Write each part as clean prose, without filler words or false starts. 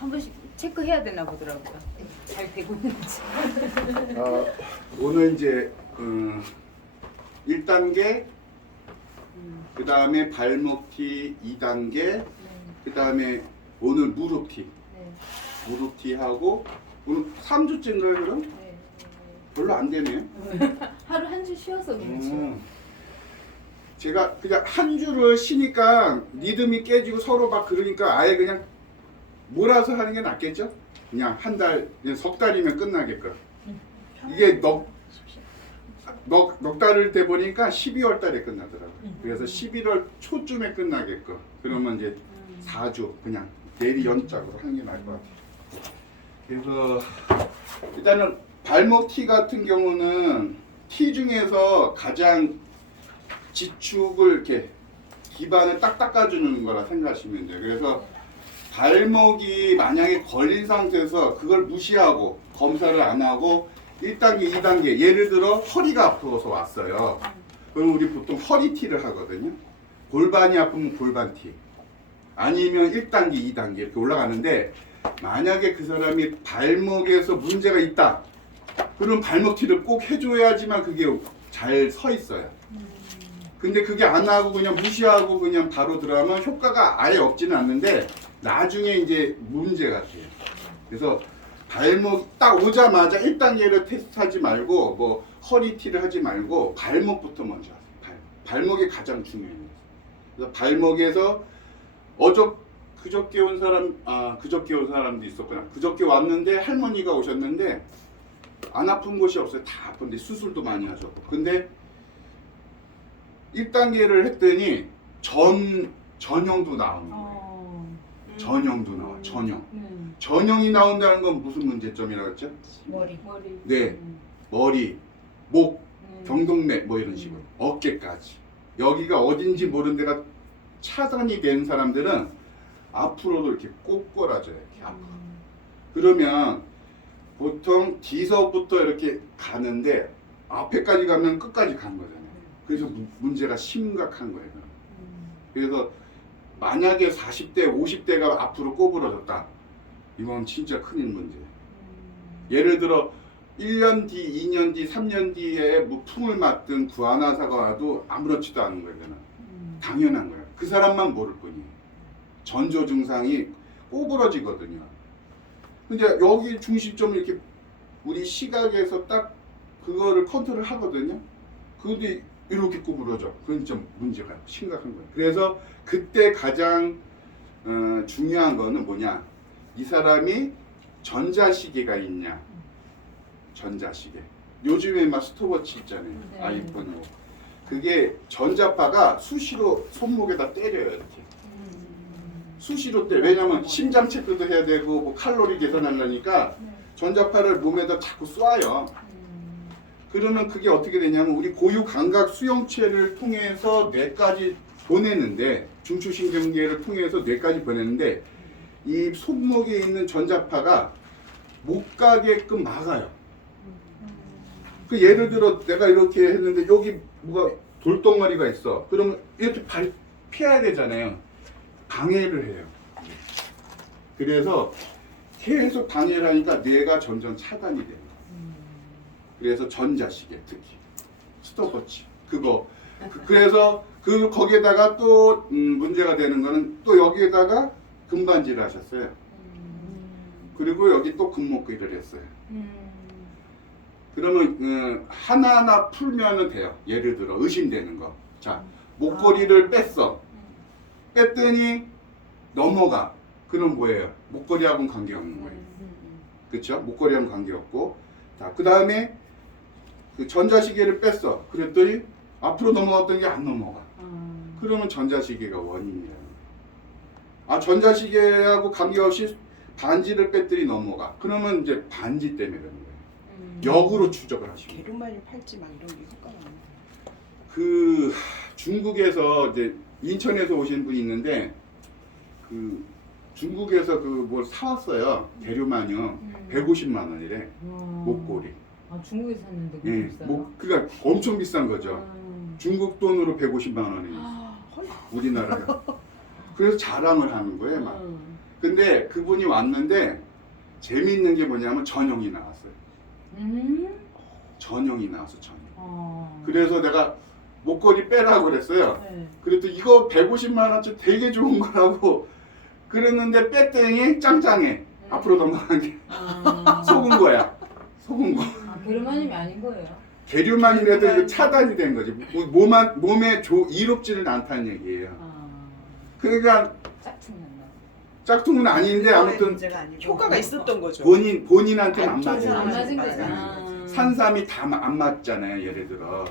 한 번씩 체크해야 되나 보더라고요. 잘 되고 있는지. 오늘 이제 1단계, 그 다음에 발목티 2단계, 그 다음에 오늘 무릎티. 네. 무릎티 하고 오늘 3주째인가요 그럼? 네. 별로 안 되네요. 하루 한 주 쉬어서 그렇죠. 제가 그냥 한 주를 쉬니까 리듬이 깨지고 서로 막 그러니까 아예 그냥 몰아서 하는 게 낫겠죠? 그냥 한 달, 그냥 석 달이면 끝나게끔. 이게 넉 달을 돼 보니까 12월 달에 끝나더라고요. 그래서 11월 초쯤에 끝나게끔. 그러면 이제 4주 그냥 내리 연짝으로 하는 게 나을 것 같아요. 그래서 일단은 발목 티 같은 경우는 티 중에서 가장 지축을 이렇게 기반을 딱 닦아주는 거라 생각하시면 돼요. 그래서 발목이 만약에 걸린 상태에서 그걸 무시하고 검사를 안 하고 1단계, 2단계 예를 들어 허리가 아파서 왔어요. 그럼 우리 보통 허리티를 하거든요. 골반이 아프면 골반티 아니면 1단계, 2단계 이렇게 올라가는데 만약에 그 사람이 발목에서 문제가 있다 그럼 발목티를 꼭 해줘야지만 그게 잘 서 있어요. 근데 그게 안 하고 그냥 무시하고 그냥 바로 들어가면 효과가 아예 없지는 않는데 나중에 이제 문제가 돼요. 그래서 발목 딱 오자마자 1단계를 테스트하지 말고 뭐 허리티를 하지 말고 발목부터 먼저 하세요. 발목이 가장 중요해요. 그래서 발목에서 그저께 온 사람도 있었구나. 그저께 왔는데 할머니가 오셨는데 안 아픈 곳이 없어요. 다 아픈데 수술도 많이 하셨고. 근데 1단계를 했더니 전형도 나오는 거예요. 전형도 나와. 전형. 전형이 나온다는 건 무슨 문제점이라고 했죠? 머리. 네. 머리, 목, 경동맥 뭐 이런 식으로. 어깨까지. 여기가 어딘지 모르는 데가 차단이 된 사람들은 앞으로도 이렇게 꼬꾸라져요. 이렇게 앞으로. 그러면 보통 D서부터 이렇게 가는데 앞에까지 가면 끝까지 간 거잖아요. 그래서 문제가 심각한 거예요. 그래서 만약에 40대, 50대가 앞으로 꼬부러졌다. 이건 진짜 큰일 문제예요. 예를 들어 1년 뒤, 2년 뒤, 3년 뒤에 뭐 풍을 맞든 구안화사가 와도 아무렇지도 않은 거예요. 당연한 거예요. 그 사람만 모를 뿐이에요. 전조 증상이 꼬부러지거든요. 근데 여기 중심점을 이렇게 우리 시각에서 딱 그거를 컨트롤 하거든요. 그런데 이렇게 꼬부러져. 그건 좀 문제가 심각한 거예요. 그래서 그때 가장 중요한 거는 뭐냐? 이 사람이 전자시계가 있냐? 전자시계. 요즘에 막 스톱워치 있잖아요. 네. 아이폰 뭐. 그게 전자파가 수시로 손목에다 때려요. 이렇게. 수시로 때 왜냐면 심장 체크도 해야 되고 뭐 칼로리 계산하려니까 전자파를 몸에다 자꾸 쏴요. 그러면 그게 어떻게 되냐면 우리 고유 감각 수용체를 통해서 뇌까지 보내는데 중추신경계를 통해서 뇌까지 보내는데 이 손목에 있는 전자파가 못 가게끔 막아요. 그 예를 들어 내가 이렇게 했는데 여기 뭐가 돌덩어리가 있어. 그러면 이렇게 피해야 되잖아요. 방해를 해요. 그래서 계속 방해를 하니까 뇌가 점점 차단이 돼요. 그래서 전자시계 특히 스톱워치 그거 그래서 거기에다가 또 문제가 되는 거는 또 여기에다가 금반지를 하셨어요. 그리고 여기 또 금목걸이를 했어요. 그러면 하나하나 풀면은 돼요. 예를 들어 의심되는 거. 자 목걸이를 뺐더니 넘어가. 그럼 뭐예요? 목걸이하고는 관계없는 거예요. 그렇죠? 목걸이하고는 관계없고. 자, 그 다음에 그 전자시계를 뺐어. 그랬더니 앞으로 넘어갔던 게 안 넘어가. 그러면 전자시계가 원인이라는 거예요. 전자시계하고 관계없이 반지를 뺐더니 넘어가. 그러면 이제 반지 때문에 그러는 거예요. 역으로 추적을 하시면 돼요. 게르마늄 팔찌 막 이런 게 효과가 없는 그 중국에서 이제 인천에서 오신 분이 있는데 그 중국에서 그 뭘 사왔어요. 게르마늄 150만 원이래. 목걸이. 중국에서 샀는데 예, 그게 비싸요? 그러니까 엄청 비싼 거죠. 중국 돈으로 150만 원이 우리나라에. 그래서 자랑을 하는 거예요, 막. 근데 그분이 왔는데 재미있는 게 뭐냐면 전용이 나왔어요. 전용이 나왔어, 전용. 그래서 내가 목걸이 빼라고 그랬어요. 네. 그래도 이거 150만 원짜리 되게 좋은 거라고 그랬는데 뺐더니 짱짱해. 앞으로 넘어간 게 속은 거야. 속은 거. 게르마늄이 아닌 거예요. 계류만이라도 이거 차단이 된 거지. 몸에 이롭지는 않다는 얘기예요. 그러니까 짝퉁난다. 짝퉁은 아닌데 아무튼 문제가 아니고 효과가 있었던 거죠. 본인한테는 안 안 맞아요. 안 맞은 맞아요. 거지. 맞아요. 산삼이 다 안 맞잖아요. 예를 들어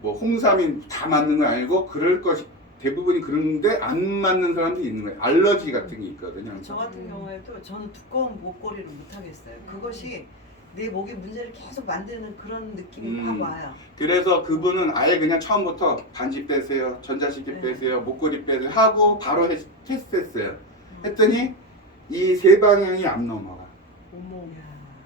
뭐 홍삼이 다 맞는 건 아니고 그럴 것이 대부분이 그런데 안 맞는 사람도 있는 거예요. 알러지 같은 게 있거든요. 저 같은 경우에도 저는 두꺼운 목걸이를 못 하겠어요. 그것이 내 목에 문제를 계속 만드는 그런 느낌이 확 와요. 그래서 그분은 아예 그냥 처음부터 반지 빼세요, 전자식기 네. 빼세요, 목걸이 빼세요 하고 바로 테스트했어요. 했더니 이 세 방향이 안 넘어가. 어머.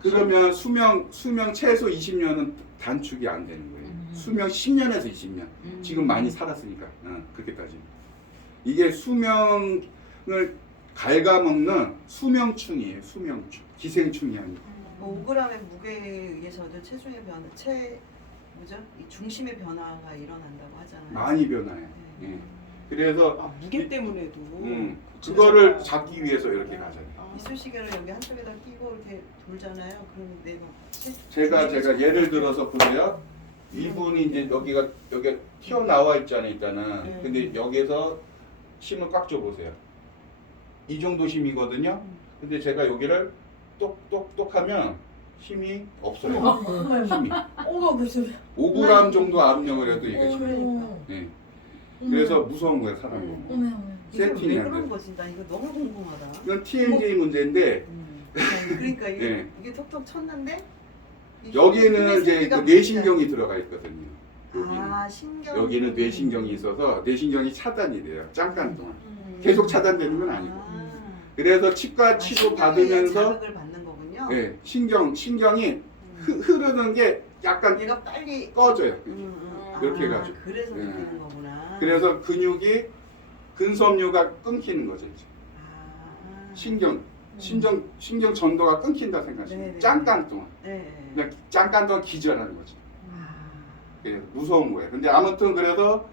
그러면 수명 최소 20년은 단축이 안 되는 거예요. 수명 10년에서 20년. 지금 많이 살았으니까 그렇게 따지면 이게 수명을 갉아먹는 수명충이에요. 수명충, 기생충이 아니고. 뭐 5g의 무게에 의해서도 체중의 변화, 이 중심의 변화가 일어난다고 하잖아요. 많이 변화해요. 네. 예. 그래서 무게 때문에도 그거를 잡기 위해서 이렇게 가잖아요. 이쑤시개를 여기 한쪽에다 끼고 이렇게 돌잖아요. 그러면 내가 제가 예를 들어서 보세요. 이분이 이제 여기가 튀어나와 있잖아요, 일단은. 네. 근데 여기서 힘을 꽉 줘 보세요. 이 정도 힘이거든요. 근데 제가 여기를 똑똑똑 하면 힘이 없어요. 힘이. 어머 무슨 5g 정도 압력을 해도 이게 힘이. 그러니까. 네. 그래서 무서운 거예요, 사람 보면. 어머 이게 세팅이 왜 안 그런 돼. 거지? 나 이거 너무 궁금하다. 이건 TMJ 문제인데 그러니까 이게, 네. 이게 톡톡 쳤는데 여기는 이제 그 뇌신경이 들어가 있거든요. 신경. 여기는 뇌신경이 있어서 뇌신경이 차단이 돼요. 잠깐 동안. 계속 차단되는 건 아니고. 그래서 치과 치료 받으면서 자극을 받는 거군요. 네, 신경이 흐르는 게 약간 얘가 빨리 꺼져요. 이렇게 아, 해가지고. 그래서 네. 느끼는 거구나. 그래서 근육이 근섬유가 끊기는 거죠. 이제. 신경 전도가 끊긴다 생각하시면 네네. 잠깐 동안. 네. 그냥 잠깐 동안 기절하는 거지. 아. 예, 무서운 거예요. 근데 아무튼 그래서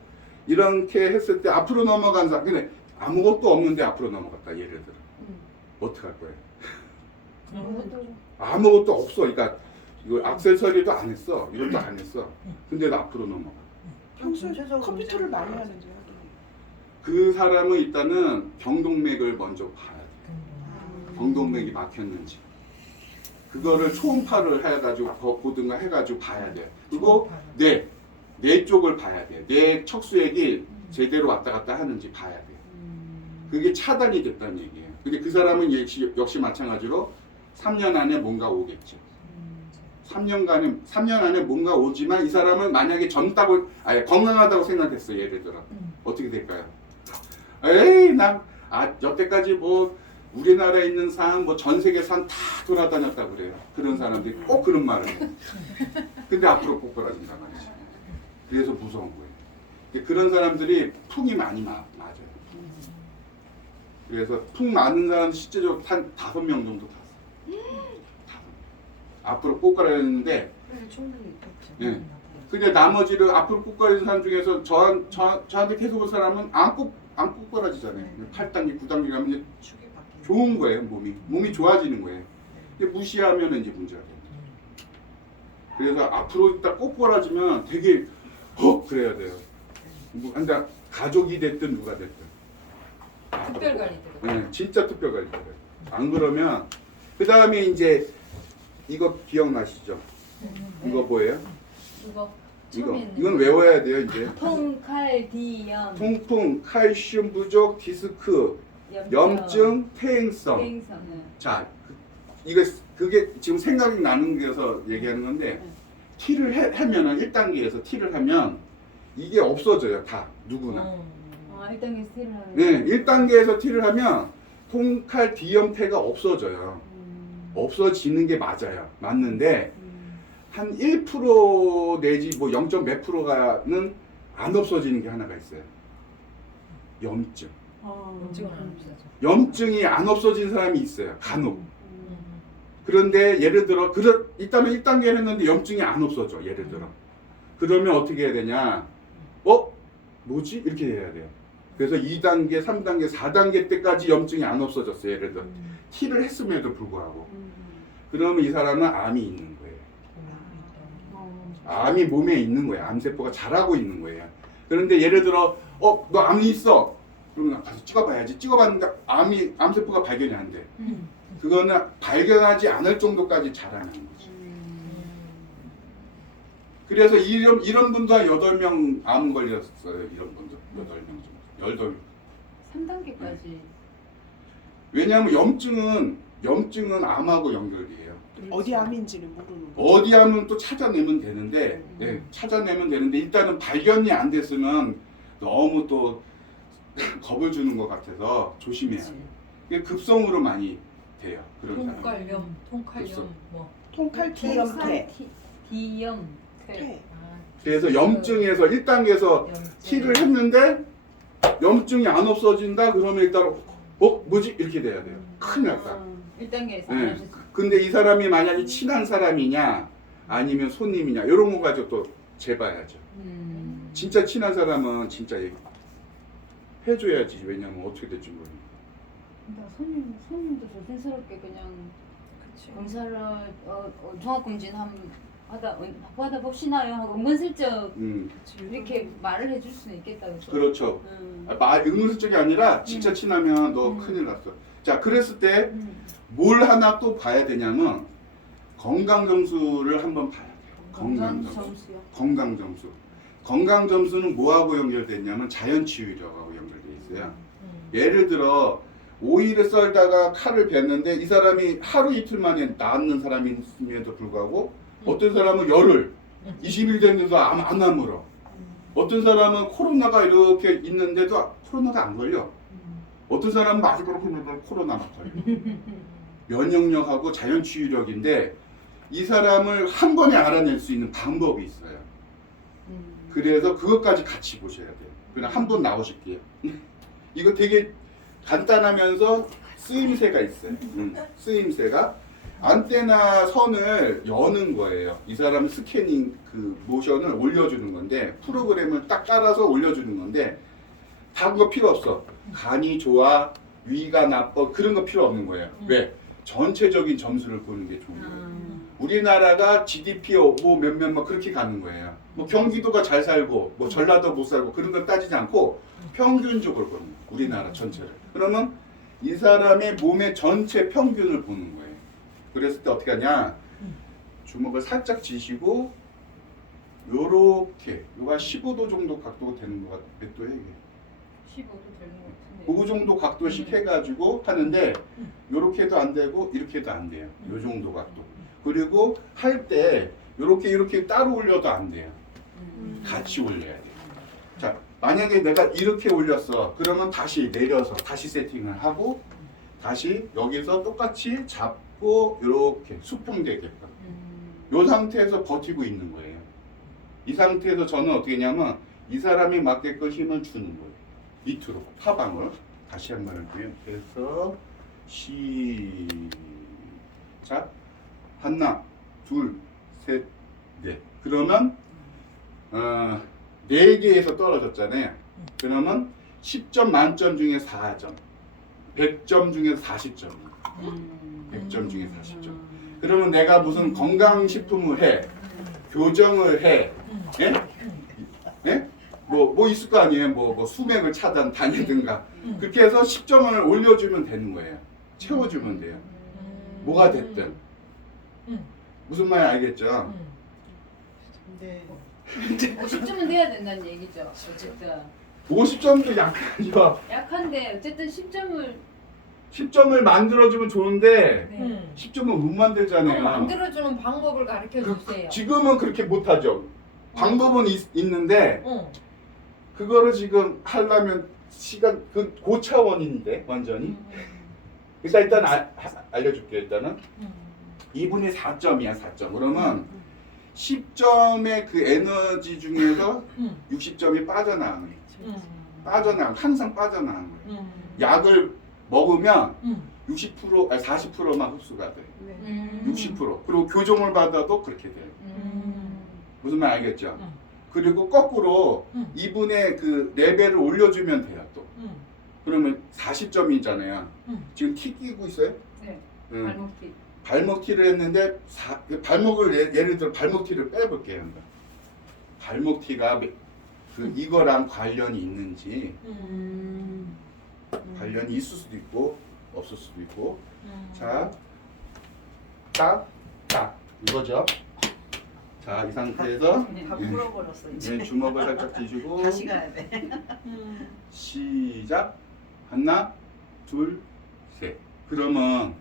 이렇게 했을 때 앞으로 넘어간 사람, 근데 아무것도 없는데 앞으로 넘어갔다 예를 들어. 어떻게 할 거예요? 아무것도 없어. 그러니까 이거 액세서리도 안 했어. 이것도 안 했어. 근데 나 앞으로 넘어가. 평소에 컴퓨터를 많이 하는데요. 그 사람은 일단은 경동맥을 먼저 봐야 돼. 경동맥이 막혔는지. 그거를 초음파를 해가지고 보든가 해가지고 봐야 돼. 그리고 뇌 쪽을 봐야 돼. 뇌 척수액이 제대로 왔다 갔다 하는지 봐야 돼. 그게 차단이 됐다는 얘기예요. 근데 그 사람은 역시 마찬가지로 3년 안에 뭔가 오겠죠. 3년 안에 뭔가 오지만 이 사람은 만약에 젊다고, 건강하다고 생각했어. 예를 들어. 어떻게 될까요? 에이, 여태까지 뭐, 우리나라에 있는 산, 뭐 전 세계 산 다 돌아다녔다고 그래요. 그런 사람들이 꼭 그런 말을 해요. 근데 앞으로 꼬꾸라진단 말이지. 그래서 무서운 거예요. 그런 사람들이 풍이 많이 맞아요. 그래서 풍 맞는 사람도 실제적으로 한 5명 정도 봤어요. 앞으로 꼬꾸라졌는데, 충분히 있겠죠. 예. 근데 나머지를 앞으로 꼬꾸라진 사람 중에서 저한테 계속 온 사람은 안 꼬꾸라지잖아요. 8단계, 9단계 가면 이제 축이 바뀌는. 좋은 거예요, 몸이 좋아지는 거예요. 근데 무시하면 이제 문제가 돼요. 그래서 앞으로 있다 꼬꾸라지면 되게 그래야 돼요. 근데 가족이 됐든 누가 됐든. 특별관리 들어. 네, 진짜 특별관리 들어요. 안 그러면 그 다음에 이제 이거 기억나시죠? 이거 뭐예요? 이건 외워야 돼요 이제. 통칼디염. 통풍, 칼슘 부족, 디스크, 염증, 퇴행성. 자, 그게 지금 생각이 나는 거여서 얘기하는 건데 T를 하면은 1단계에서 T를 하면 이게 없어져요 다 누구나. 1단계에서 T를 하면. 네, 1단계에서 T를 하면 통칼 D염태가 없어져요. 없어지는 게 맞아요. 맞는데 한 1% 내지 뭐 0. 몇 프로가는 안 없어지는 게 하나가 있어요. 염증. 염증은 안 없어져. 염증이 안 없어진 사람이 있어요. 간혹. 그런데 예를 들어 일단은 1단계를 했는데 염증이 안 없어져. 예를 들어. 그러면 어떻게 해야 되냐? 뭐지? 이렇게 해야 돼요. 그래서 2단계, 3단계, 4단계 때까지 염증이 안 없어졌어요. 예를 들어 T를 했음에도 불구하고. 그러면 이 사람은 암이 있는 거예요. 암이 몸에 있는 거예요. 암세포가 자라고 있는 거예요. 그런데 예를 들어 너 암이 있어. 그러면 가서 찍어봐야지. 찍어봤는데 암세포가 발견이 안 돼. 그거는 발견하지 않을 정도까지 자라는 거지. 그래서 이런 분도 한 8명 암 걸렸어요. 이런 분도 8명 정도. 3단계까지. 왜냐하면 염증은 암하고 연결이에요. 어디 암인지는 모르는 거. 어디 암은 또 찾아내면 되는데, 찾아내면 되는데 일단은 발견이 안 됐으면 너무 또 겁을 주는 것 같아서 조심해야 돼요. 이게 급성으로 많이 돼요. 그런 사람. 통칼염, 통칼염, 없어. 뭐. 통칼 T염퇴. D염. 퇴. 그래서 염증에서 1단계에서 T를 했는데 염증이 안 없어진다 그러면 일단 뭐지? 이렇게 돼야 돼요. 큰일 났다. 1단계에서 네. 근데 이 사람이 만약에 친한 사람이냐 아니면 손님이냐 이런 거 가지고 또 재봐야죠. 진짜 친한 사람은 진짜 해줘야지. 왜냐면 어떻게 될지 모르니까. 그러니까 손님도 조심스럽게 그냥 그치. 검사를 종합검진 하다 보시나요? 하고 은근슬쩍 이렇게 말을 해줄 수는 있겠다. 그죠? 그렇죠. 은근슬쩍이 아니라 진짜 친하면 너 큰일 났어. 자, 그랬을 때 뭘 하나 또 봐야 되냐면 건강점수를 한번 봐야 돼요. 건강점수요? 건강점수. 건강점수는 뭐하고 연결됐냐면 자연치유력하고 연결돼 있어요. 예를 들어 오이를 썰다가 칼을 뱉는데 이 사람이 하루 이틀 만에 낫는 사람임에도 불구하고 어떤 사람은 열흘, 20일 됐는데도 안 아물어. 어떤 사람은 코로나가 이렇게 있는데도 코로나가 안 걸려. 어떤 사람은 마스크를 풀면 코로나가 걸려. 면역력하고 자연치유력인데 이 사람을 한 번에 알아낼 수 있는 방법이 있어요. 그래서 그것까지 같이 보셔야 돼요. 그냥 한 번 나오실게요. 이거 되게 간단하면서 쓰임새가 있어요. 쓰임새가 안테나 선을 여는 거예요. 이 사람 스캐닝 그 모션을 올려주는 건데 프로그램을 딱 깔아서 올려주는 건데 다 그거 필요 없어. 간이 좋아, 위가 나빠 그런 거 필요 없는 거예요. 왜? 전체적인 점수를 보는 게 좋은 거예요. 우리나라가 GDP 뭐 몇몇 막 그렇게 가는 거예요. 뭐 경기도가 잘 살고 뭐 전라도 못 살고 그런 건 따지지 않고 평균적으로 보는 거예요. 우리나라 전체를. 그러면 이 사람의 몸의 전체 평균을 보는 거예요. 그랬을 때 어떻게 하냐? 주먹을 살짝 쥐시고 요렇게 요가 15도 정도 각도가 되는 것 같아. 몇 도에 이게? 15도 되는 것 같은데. 그 정도 각도씩 해가지고 하는데 요렇게 해도 안 되고 이렇게 해도 안 돼요. 요 정도 각도. 그리고 할 때 요렇게 따로 올려도 안 돼요. 같이 올려야 돼요. 자, 만약에 내가 이렇게 올렸어. 그러면 다시 내려서 다시 세팅을 하고 다시 여기서 똑같이 잡고 이렇게 수평되게끔 이 상태에서 버티고 있는 거예요. 이 상태에서 저는 어떻게 했냐면 이 사람이 맞게끔 힘을 주는 거예요. 밑으로 하방을 다시 한 번 할게요. 그래서 시작. 하나, 둘, 셋, 넷. 그러면 4개에서 떨어졌잖아요. 그러면 10점 만점 중에 4점, 100점 중에 40점, 100점 중에 40점. 그러면 내가 무슨 건강식품을 해, 교정을 해, 예? 예? 뭐 있을 거 아니에요. 뭐 수맥을 차단 다니든가 그렇게 해서 10점을 올려주면 되는 거예요. 채워주면 돼요. 뭐가 됐든. 무슨 말인지 알겠죠? 네. 50점은 돼야 된다는 얘기죠. 어쨌든 50점도 약하죠. 약한데 어쨌든 10점을 만들어주면 좋은데 네. 10점은 못 만들잖아요. 만들어주는 방법을 가르쳐 주세요. 지금은 그렇게 못하죠. 방법은 있는데 그거를 지금 하려면 시간 고차원인데 완전히. 그러니까 일단 알려줄게요. 일단은 이분이 4점이야 4점. 그러면 10점의 그 에너지 중에서 60점이 빠져나가는 거예요. 빠져나가 항상 빠져나가는 거예요. 약을 먹으면 60% 아니 40%만 흡수가 돼. 네. 60% 그리고 교정을 받아도 그렇게 돼요. 무슨 말 알겠죠? 그리고 거꾸로 이분의 그 레벨을 올려주면 돼요 또. 그러면 40점이잖아요. 지금 티 끼고 있어요? 네. 응. 발목티. 발목티를 했는데 발목을 예를 들어 발목티를 빼볼게요. 발목티가 그 이거랑 관련이 있는지 관련이 있을 수도 있고 없을 수도 있고. 자, 딱 이거죠. 자, 이 상태에서 다 풀어버렸어 이제. 네, 주먹을 살짝 쥐주고 다시 가야 돼. 시작. 하나, 둘, 셋. 그러면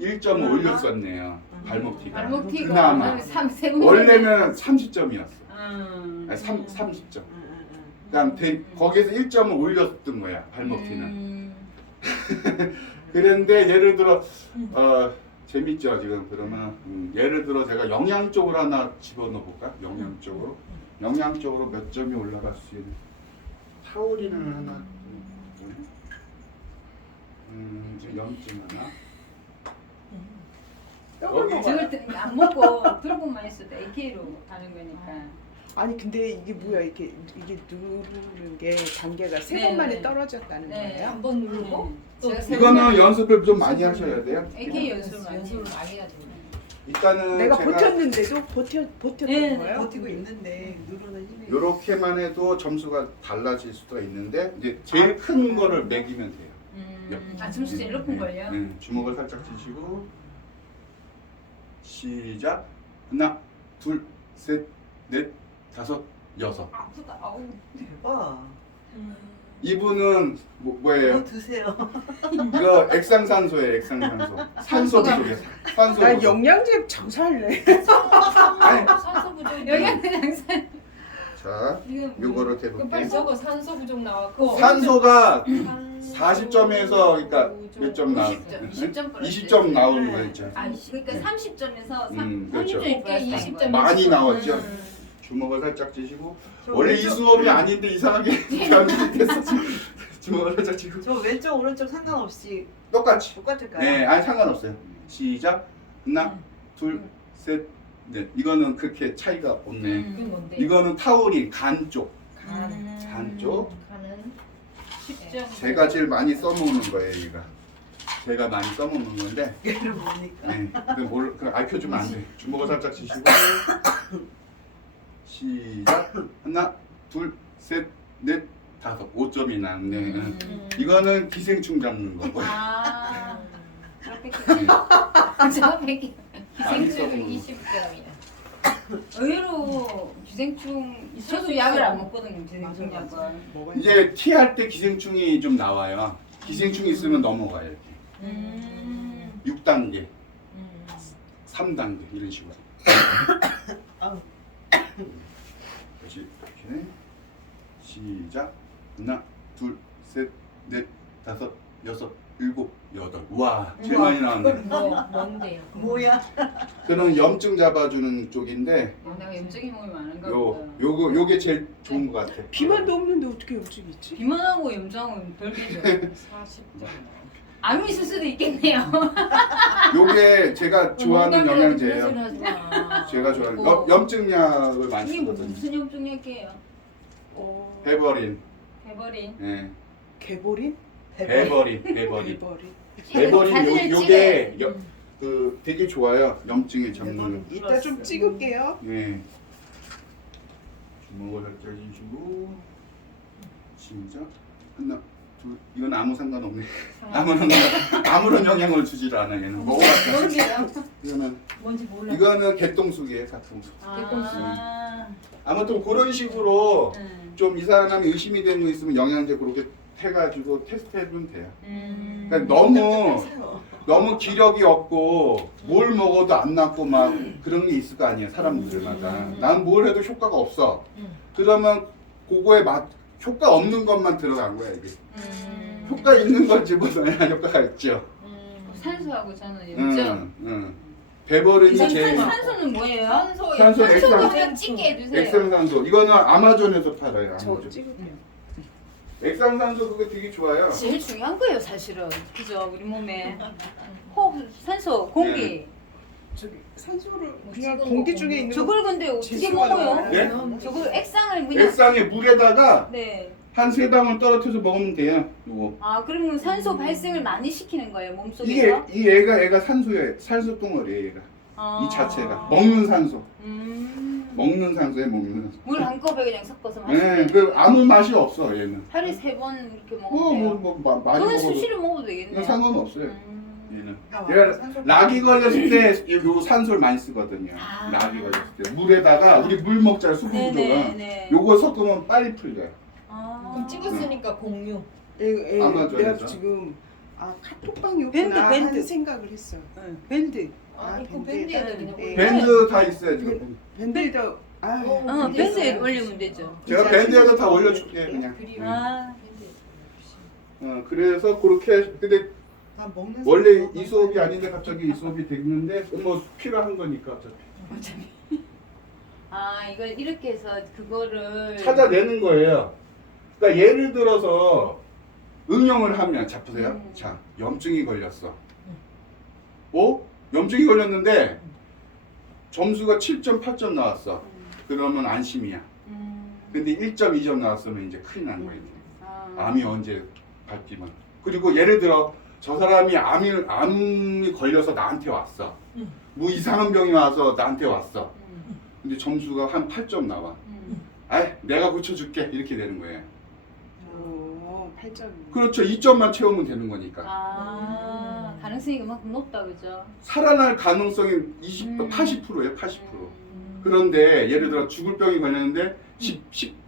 1점을 올렸었네요. 발목티가. 발목티가 그나마. 3 원래는 30점이었어. 아니, 30점. 그다음 거기에서 1점을 올렸던 거야. 발목티는. 그런데 예를 들어 재밌죠 지금. 그러면 예를 들어 제가 영양 쪽으로 하나 집어넣어 볼까? 영양 쪽으로. 영양 쪽으로 몇 점이 올라갈 수 있는 타우린을 하나. 지금 염증 하나. 여기 저걸 안 먹고 들고만 있어도 AK로 하는 거니까. 아니 근데 이게 뭐야 이게 누르는 게 단계가 세 네, 번 만에 네. 떨어졌다는 네. 거예요? 한 번 누르고 또 제가 세 이거는 번을 연습을 좀 많이 하셔야 돼요. AK 연습을 많이 연습을 해요. 많이 해야 돼. 일단은 내가 제가 버텼는데도 버텼던 네, 거예요? 버티고 있는데 누르는 힘이. 요렇게만 해도 점수가 달라질 수가 있는데 이제 제일 큰 거를 매기면 돼요. 아 점수 제일 높은 걸요? 네, 주먹을 살짝 쥐시고 시작. 하나, 둘, 셋, 넷, 다섯, 여섯. 아프다. 아우. 대박. 이분은 뭐예요? 이거 드세요. 이거 액상산소예요. 액상산소. 산소 부족이에요. 산소 나 부족. 영양제 장사할래. 아니, 산소 부족. 영양제 양산. 자, 이건 요거를 그 빨리 해볼게요. 적어. 산소 부족 나왔고. 산소가 산소 40점에서 그러니까 부족. 몇 점 나와? 20점, 20점 플러스. 20점 나오는 거 있죠. 아, 그러니까 30점에서 그렇죠. 30점이 어깨 20점. 많이 나왔죠. 주먹을 살짝 쥐시고 원래 이 수업이 아닌데 이상하게 변경이 됐어. 주먹을 살짝 쥐고 저 왼쪽 오른쪽 상관없이 똑같이. 똑같을까요? 네, 아니 상관없어요. 시작. 하나, 둘, 셋, 넷. 이거는 그렇게 차이가 없네. 이게 뭔데? 이거는 타우린 간 쪽. 간 쪽. 간은 10점. 제가 제일 많이 써먹는 거예요, 이거. 제가 많이 써먹는 건데. 얘를 보니까. 네, 그 알려주면 안 돼. 주먹을 살짝 쥐시고 시작. 하나, 둘, 셋, 넷, 다섯. 5점이 나왔네. 이거는 기생충 잡는 거고. 아, 그렇게 네. 저 100개. 많이 기생충 써먹는 20점이야. 의외로 기생충 저도 약을 안 먹거든요. 기생충 맞아, 약은. 뭐가 이제 티 할 때 기생충이 좀 나와요. 기생충이 있으면 넘어가요. 이렇게. 6단계, 3단계 이런 식으로. 아우. 다시 이렇게 시작. 하나, 둘, 셋, 넷, 다섯, 여섯, 일곱, 여덟. 와, 제일 많이 나왔네. 뭔데요? 뭐야? 그럼 염증 잡아주는 쪽인데 내가 염증이 몸이 많은가 요 보다. 요게 제일 좋은 것 같아. 비만도 없는데 어떻게 염증이 있지? 비만하고 염증은 별 비죠. 40점. 암이 있을 수도 있겠네요. 요게 제가 좋아하는 영양제예요. 제가 제가 좋아하는 뭐, 염증약을 많이 이게 쓰거든요. 무슨 염증약이에요? 해버린. 해버린. 예. 개보린? 해버린. 개보린. 해버린 사진을 요게 찍어요. 그 되게 좋아요. 염증에 잡는. 이따 좀 찍을게요. 네. 주먹을 살짝 쥐고 시작. 하나, 둘. 이건 아무 상관없네. 아무런 영향을 주질 않아 얘는. 먹어봤다. 뭔데요? 이거는 뭔지 몰라. 이거는 개똥쑥이에요, 개똥쑥. 아. 아무튼 그런 식으로 음. 좀 이 사람이 의심이 되는 거 있으면 영양제 그렇게 해가지고 테스트해보면 돼요. 그러니까 너무 기력이 없고 뭘 먹어도 안 낫고 막 그런 게 있을 거 아니에요, 사람들마다. 난 뭘 해도 효과가 없어. 그러면 그거에 효과 없는 것만 들어간 거야 이게. 효과 있는 걸 집어넣어야 효과가 있죠. 산소하고 저는 염증. 배버린이 제일 산소는 뭐예요? 산소 산소 산소도 액상 그냥 찍게 해주세요. 액상산소. 이거는 아마존에서 팔아요. 저 아마존. 찍을게요. 액상산소 그거 되게 좋아요. 제일 중요한 거예요, 사실은. 그죠? 우리 몸에 호흡, 산소, 공기. 저기 산소를 뭐 그냥 찍은 공기 거 중에 있는 저걸 근데 어떻게 지수가 먹어요? 나와요. 네? 저걸 액상을 그냥 액상에 물에다가 네. 한 3방울 떨어뜨려서 먹으면 돼요. 요거. 아, 그러면 산소 발생을 많이 시키는 거예요, 몸속에서? 이게 애가 산소예요. 산소 덩어리예요, 얘가. 아. 이 자체가 먹는 산소. 음. 먹는 산소에 먹는 산소. 물 한컵에 그냥 섞어서 마시면 네, 그 아무 맛이 없어 얘는. 하루에 3번 이렇게 먹으면 돼요. 많이 그건 먹어도 수시로 먹어도 되겠네요. 이건 상관없어요. 음. 얘는. 아, 얘가 산소- 락이 걸렸을 때 요 산소를 많이 쓰거든요. 아. 락이 걸렸을 때 물에다가 우리 물 먹잖아요, 수분 부족은. 네네. 요거 섞으면 빨리 풀려요. 아. 그럼 찍었으니까 공유. 아마존에서. 내가 지금 카톡방이었구나 밴드. 하는 생각을 했어. 밴드. 아, 이거 밴드. 밴드에다 그냥 네. 올려. 밴드 다 있어요 지금. 밴드에다 어, 밴드에 올리면 되죠. 제가 밴드에다 다 올려줄게요 그냥. 그림. 아. 그래서 그렇게 근데 나 먹는 원래 산소 이 수업이 아닌데 갑자기 이 수업이 됐는데 뭐 필요한 거니까 어차피 아, 이걸 이렇게 해서 그거를 찾아내는 거예요. 그러니까 예를 들어서 응용을 하면 자 보세요. 자 염증이 걸렸어. 염증이 걸렸는데 점수가 7.8점 나왔어. 그러면 안심이야. 근데 1.2점 나왔으면 이제 큰일 나는 거예요. 암이 언제 발기만. 그리고 예를 들어 저 사람이 암이 걸려서 나한테 왔어. 뭐 이상한 병이 와서 나한테 왔어. 근데 점수가 한 8점 나와. 아이 내가 고쳐줄게 이렇게 되는 거예요. 8점. 그렇죠. 2점만 채우면 되는 거니까. 아, 가능성이 그만큼 높다, 그죠? 살아날 가능성이 80%예요. 80%. 그런데 예를 들어 죽을 병이 걸렸는데 10 1,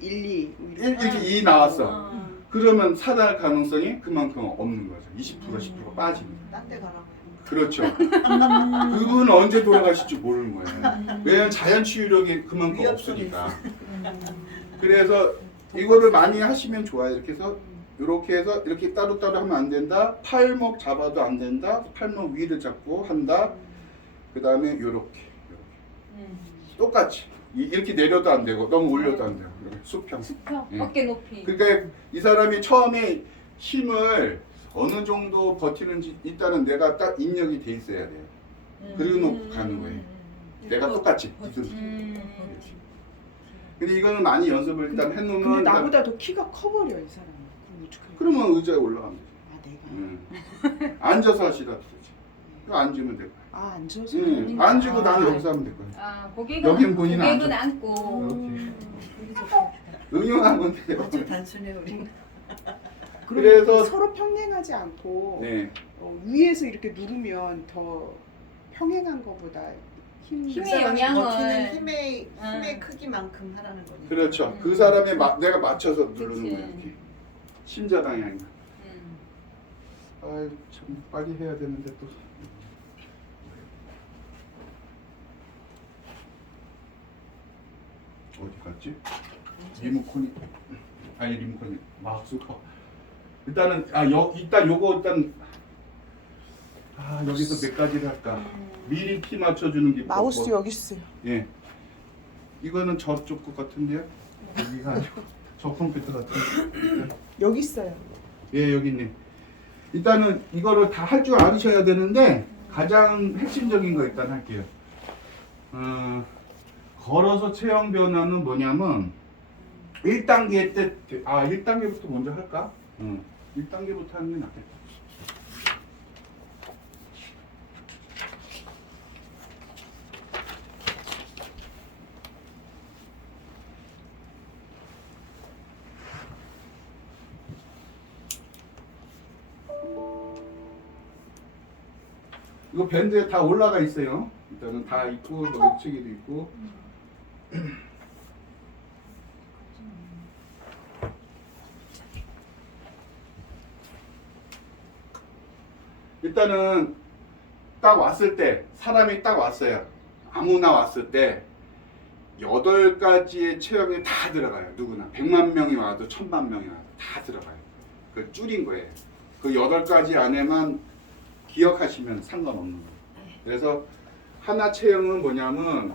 2 이렇게 2 나왔어. 아. 그러면 살아날 가능성이 그만큼 없는 거죠. 20% 10% 빠집니다. 딴데 가라고. 그렇죠. 그분은 언제 돌아가실지 모르는 거예요. 왜냐면 자연 치유력이 그만큼 위험성이 없으니까. 그래서 이거를 많이 하시면 좋아요. 이렇게 해서 이렇게 따로따로 하면 안 된다. 팔목 잡아도 안 된다. 팔목 위를 잡고 한다. 그 다음에 요렇게 똑같이 이렇게 내려도 안 되고 너무 올려도 안 되고 이렇게 수평. 수평, 예. 어깨 높이. 그러니까 이 사람이 처음에 힘을 어느 정도 버티는지 일단은 내가 딱 입력이 돼 있어야 돼요. 그리고 가는 거예요. 내가 똑같이. 근데 이거는 많이 연습을 일단 해놓으면 근데 나보다 더 키가 커버려 이 사람은. 그럼 어떡해? 그러면 의자에 올라가면 되지. 내가. 앉아서 하시라도 되지. 이거 앉으면 될 거야. 앉아서. 앉고 나는 여기서 하면 될 거야. 아, 고객은 여긴 본인은 고객은 안 안고. 응용하면 돼요. 아주 단순해 우리. 그래서- 서로 평행하지 않고 네. 위에서 이렇게 누르면 더 평행한 것보다 힘의 그 영향을- 버티는 힘의 응. 크기만큼 하라는 거니까. 그렇죠. 그 사람에 내가 맞춰서 누르는 그치. 거야. 이렇게. 심자 방향이. 음. 아이 참 빨리 해야 되는데 또. 어디 갔지? 리모컨이 아니 리모컨이 마우스가 일단은 일단 요거 일단 여기서 몇 가지를 할까? 미리 키 맞춰주는 게 마우스 뭐- 여기 있어요. 예. 이거는 저쪽 것 같은데요? 여기가 아니고 저 컴퓨터 같은데. 여기 있어요. 예, 여기 있네. 일단은 이거를 다 할 줄 알으셔야 되는데 가장 핵심적인 거 일단 할게요. 걸어서 체형 변화는 뭐냐면 1단계 때 1단계부터 먼저 할까? 1단계부터 하는 게 낫겠다. 이거 밴드에 다 올라가 있어요. 일단은 다 있고 여기 책에도 있고. 일단은 딱 왔을 때 사람이 딱 왔어요. 아무나 왔을 때 8가지의 체형이 다 들어가요. 누구나 100만 명이 와도 1000만 명이 와도 다 들어가요. 그 줄인 거예요. 그 8가지 안에만 기억하시면 상관없는 거예요. 그래서 하나 체형은 뭐냐면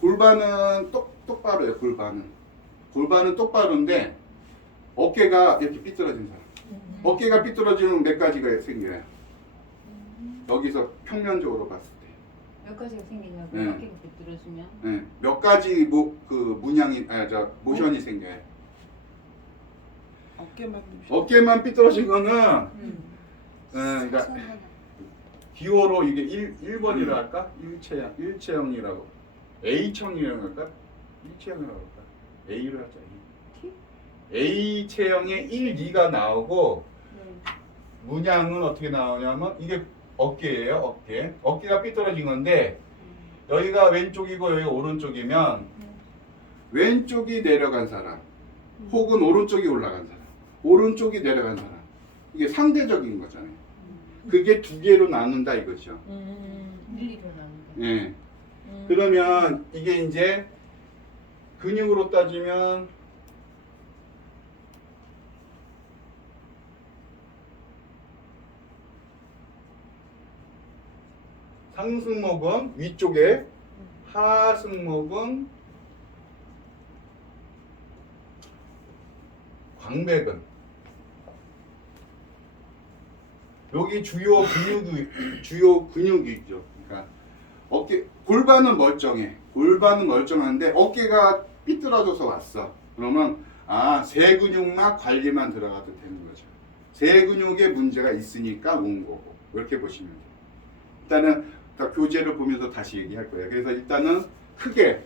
골반은 똑바로요. 골반은 똑바로인데 어깨가 이렇게 삐뚤어진 사람. 어깨가 삐뚤어지면 몇 가지가 생겨요. 여기서 평면적으로 봤을 때. 몇 가지가 생기냐고. 네. 어깨가 삐뚤어지면. 네. 몇 가지 문양이 모션이 생겨요. 어깨만 삐뚤어진 거는 그러니까 기호로 이게 1번이라 할까? 일체형이라고. A체형이라고 할까? 일체형이라고 할까? A로 하자. A 체형에 1, 2가 나오고 문양은 어떻게 나오냐면 이게 어깨예요. 어깨가 삐뚤어진 건데 여기가 왼쪽이고 여기가 오른쪽이면 왼쪽이 내려간 사람 혹은 오른쪽이 올라간 사람 오른쪽이 내려간 사람 이게 상대적인 거잖아요. 그게 두 개로 나눈다 이거죠. 일리로 나눈다. 예. 그러면 이게 이제 근육으로 따지면 상승목은 위쪽에, 하승목은 광배근. 여기 주요 근육이죠. 그러니까 어깨, 골반은 멀쩡해. 골반은 멀쩡한데 어깨가 삐뚤어져서 왔어. 그러면 세 근육만 관리만 들어가도 되는 거죠. 세 근육에 문제가 있으니까 온 거고. 이렇게 보시면 돼요. 일단은 교재를 보면서 다시 얘기할 거예요. 그래서 일단은 크게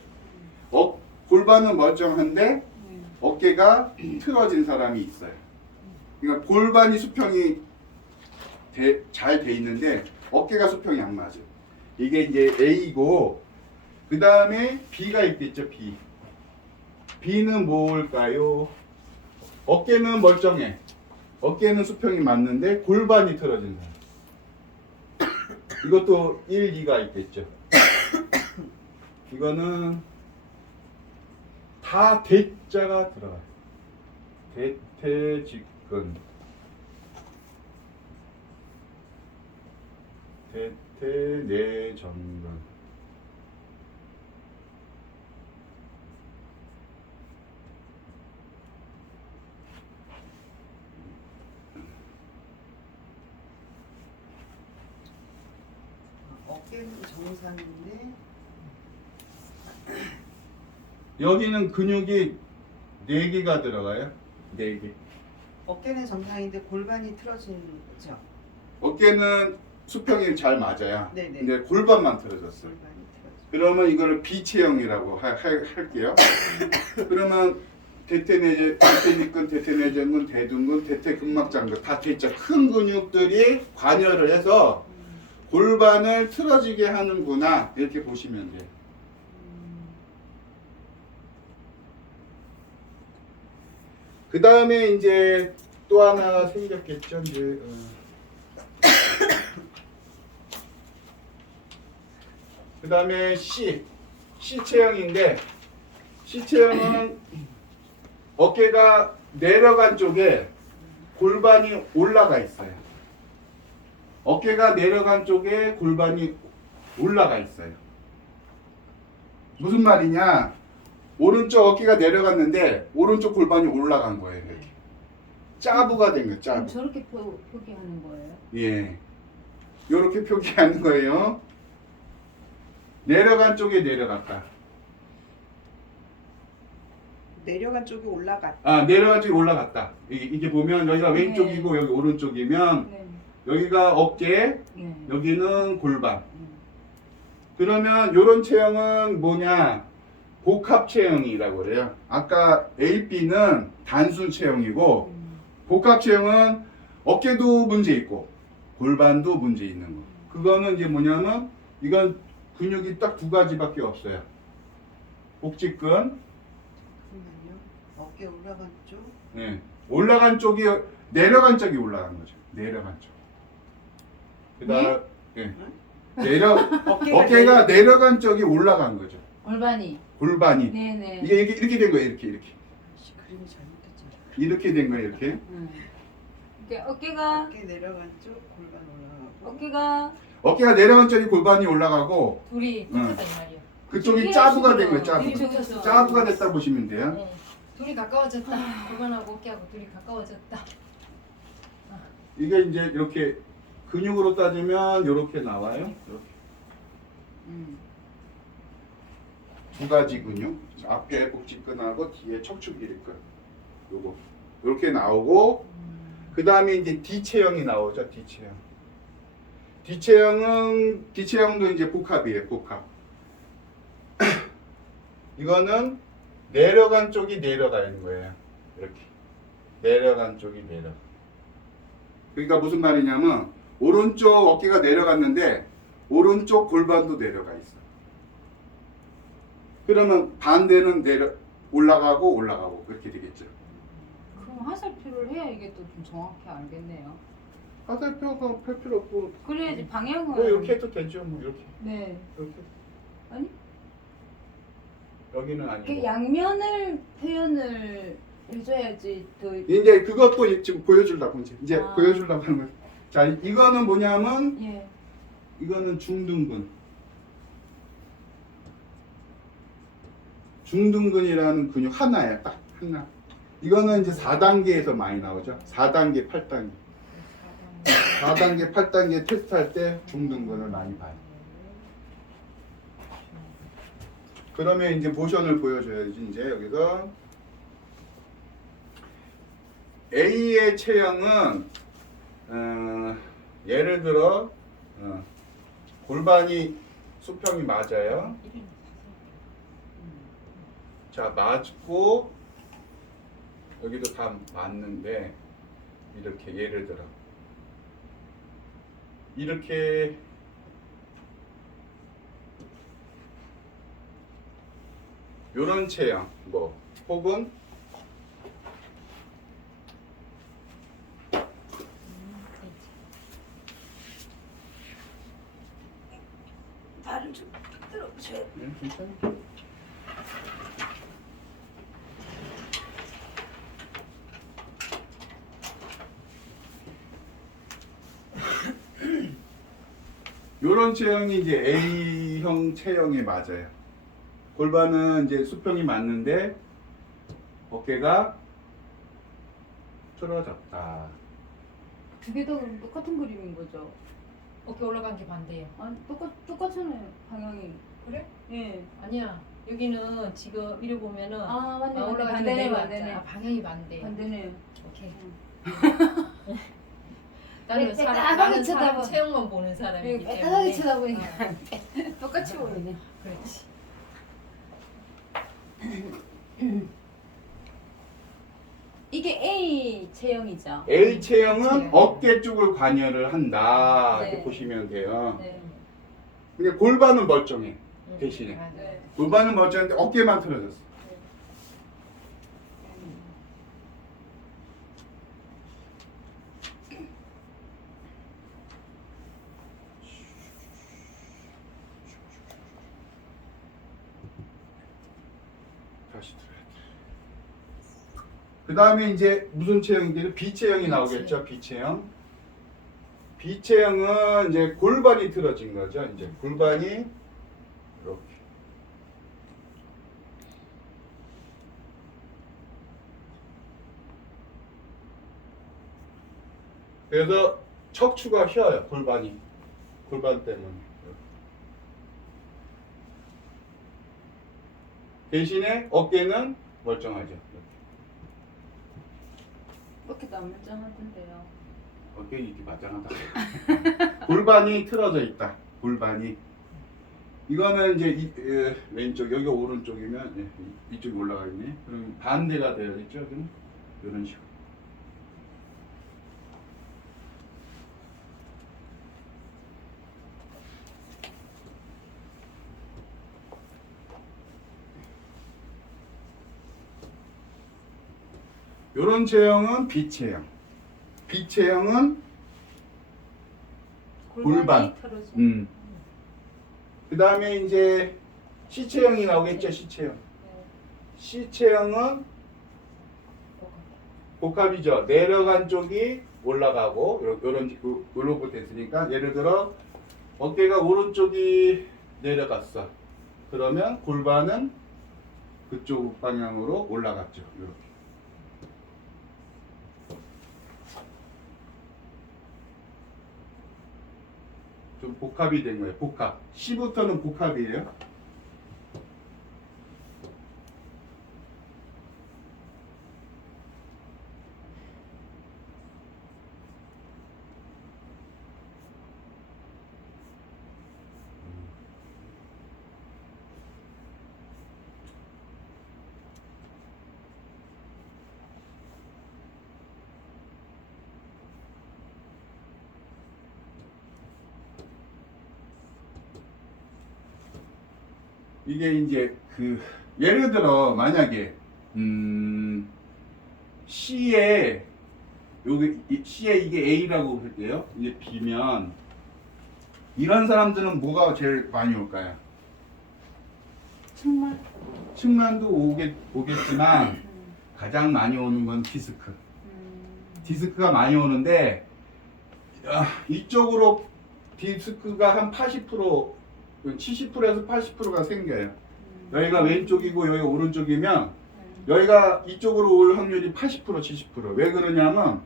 골반은 멀쩡한데 어깨가 틀어진 사람이 있어요. 그러니까 골반이 수평이 잘 돼 있는데 어깨가 수평이 안 맞아요. 이게 이제 A고 그 다음에 B가 있겠죠. B는 뭘까요? 어깨는 멀쩡해. 어깨는 수평이 맞는데 골반이 틀어진 사람. 이것도 1, 2가 있겠죠. 이거는 다 대자가 들어가요. 대퇴직근, 대퇴내전근. 어깨는 정상인데 여기는 근육이 4개가 들어가요. 4개. 어깨는 정상인데 골반이 틀어진 거죠. 어깨는 수평이 잘 맞아요. 네네. 근데 골반만 틀어졌어요. 골반이 틀어진. 그러면 이거를 B체형이라고 할게요. 그러면 대퇴내전, 대퇴내전근, 대둔근, 대퇴근막장근 다 대자 큰 근육들이 관여를 해서 골반을 틀어지게 하는구나 이렇게 보시면 돼요. 그 다음에 이제 또 하나 생겼겠죠. 이제 그 다음에 C체형인데 C체형은 어깨가 내려간 쪽에 골반이 올라가 있어요. 어깨가 내려간 쪽에 골반이 올라가 있어요. 무슨 말이냐? 오른쪽 어깨가 내려갔는데 오른쪽 골반이 올라간 거예요. 이렇게 짜부가 된 거예요. 그럼 짜부. 저렇게 표기하는 거예요? 예, 이렇게 표기하는 거예요. 내려간 쪽에 내려갔다. 내려간 쪽이 올라갔다. 내려간 쪽에 올라갔다. 이게 보면 여기가 왼쪽이고 여기 오른쪽이면 네. 여기가 어깨, 네. 여기는 골반. 그러면 이런 체형은 뭐냐? 복합 체형이라고 그래요. 아까 A, B는 단순 체형이고 복합 체형은 어깨도 문제 있고 골반도 문제 있는 거. 그거는 이제 뭐냐면 이건 근육이 딱 2가지밖에 없어요. 복직근, 잠깐만요. 어깨 올라간 쪽. 네. 올라간 쪽이 내려간 쪽이 올라간 거죠. 내려간 쪽. 그다음 어깨가 내려간 쪽이 올라간 거죠. 골반이. 네네. 이게 이렇게 된 거예요. 이렇게. 그림이 잘못됐잖아. 이렇게 된 거예요. 이렇게. 그러니까 어깨가 어깨 내려간 쪽, 골반 올라가고. 어깨가 내려간 쪽이 골반이 올라가고 둘이 응. 붙었단 말이야. 그쪽이 짜부가 된 거예요. 짜부. 이쪽에서. 짜부가 됐다 보시면 돼요. 네. 둘이 가까워졌다. 골반하고 어깨하고 둘이 가까워졌다. 이게 이제 이렇게 근육으로 따지면 이렇게 나와요. 이렇게. 두 가지 근육, 앞에 복직근하고 뒤에 척추기립근. 요거 이렇게 나오고, 그 다음에 이제 D체형이 나오죠. D체형. D체형도 이제 복합이에요. 복합. 이거는 내려간 쪽이 내려가 있는 거예요. 이렇게 내려간 쪽이 내려. 그러니까 무슨 말이냐면 오른쪽 어깨가 내려갔는데 오른쪽 골반도 내려가 있어. 그러면 반대는 올라가고 올라가고 그렇게 되겠죠. 그럼 화살표를 해야 이게 또 좀 정확히 알겠네요. 화살표가 펼 필요 없고 그래야지 방향을. 뭐 이렇게 해도 되죠. 뭐 이렇게 네. 이렇게. 아니? 여기는 아니고. 그 양면을 표현을 해줘야지 또. 이제 그것도 지금 보여주려고 이제 아. 보여주려고 하는 거예요. 자, 이거는 뭐냐면 예. 이거는 중둔근. 중둔근이라는 근육 하나예요. 딱 하나. 이거는 이제 4단계에서 많이 나오죠. 4단계, 8단계. 4단계, 8단계 테스트할 때 중둔근을 많이 봐요. 그러면 이제 모션을 보여줘야지. 이제 여기서 A의 체형은 예를 들어 골반이 수평이 맞아요. 자, 맞고 여기도 다 맞는데 이렇게 예를 들어 이렇게 요런 체형 뭐 혹은 발을 좀 들어보세요. 괜찮아. 요런 체형이 이제 A형 체형에 맞아요. 골반은 이제 수평이 맞는데 어깨가 틀어졌다. 두 개 다 똑같은 그림인 거죠. 어깨 올라간 게 반대예요. 아니 똑같잖아요 방향이. 그래? 예. 아니야. 여기는 지금 이래 보면은 아 맞네. 올라가는 반대네 내려왔잖아. 반대네. 아, 방향이 반대. 반대네요. 오케이. 네, 나는 사람, 빼딱하게 나는 사람 쳐다봐. 체형만 보는 사람이기 때문에. 빼딱하게 쳐다보니까 어, 똑같이 보이네. 그렇지. 이게 A 체형이죠. A 체형은 체형. 어깨 쪽을 관여를 한다 이렇게 네. 보시면 돼요. 네. 근데 골반은 멀쩡해. 대신에. 맞아. 네. 골반은 멀쩡한데 어깨만 틀어졌어. 다시 들어야 돼. 그 다음에 이제 무슨 체형인데 B체형이 나오겠죠. B체형. B체형은 이제 골반이 틀어진 거죠. 이제 골반이 이렇게. 그래서 척추가 휘어요. 골반이. 골반 때문에. 대신에 어깨는 멀쩡하죠. 이렇게도 안 멀쩡하던데요. 어깨 이렇게 마땅하다. 골반이 틀어져 있다. 골반이. 이거는 이제 왼쪽 여기 오른쪽이면 이쪽이 올라가 있네. 그럼 반대가 되어야겠죠. 여기는 이런 식으로. 이런 체형은 B체형. B체형은 골반. 틀어진. 그 다음에 이제 C체형이 나오겠죠. C체형. 네. C체형은 복합이죠. 내려간 쪽이 올라가고 요런 글로브 됐으니까 예를 들어 어깨가 오른쪽이 내려갔어. 그러면 골반은 그쪽 방향으로 올라갔죠. 이렇게. 좀 복합이 된 거예요. 복합. C부터는 복합이에요. 이게 이제 그 예를 들어 만약에 C에 여기 C에 이게 A라고 할게요. 이게 B면 이런 사람들은 뭐가 제일 많이 올까요? 정말. 측만도 오겠지만 가장 많이 오는 건 디스크. 디스크가 많이 오는데 이쪽으로 디스크가 한 80% 70%에서 80%가 생겨요. 여기가 왼쪽이고 여기가 오른쪽이면 여기가 이쪽으로 올 확률이 80% 70%. 왜 그러냐면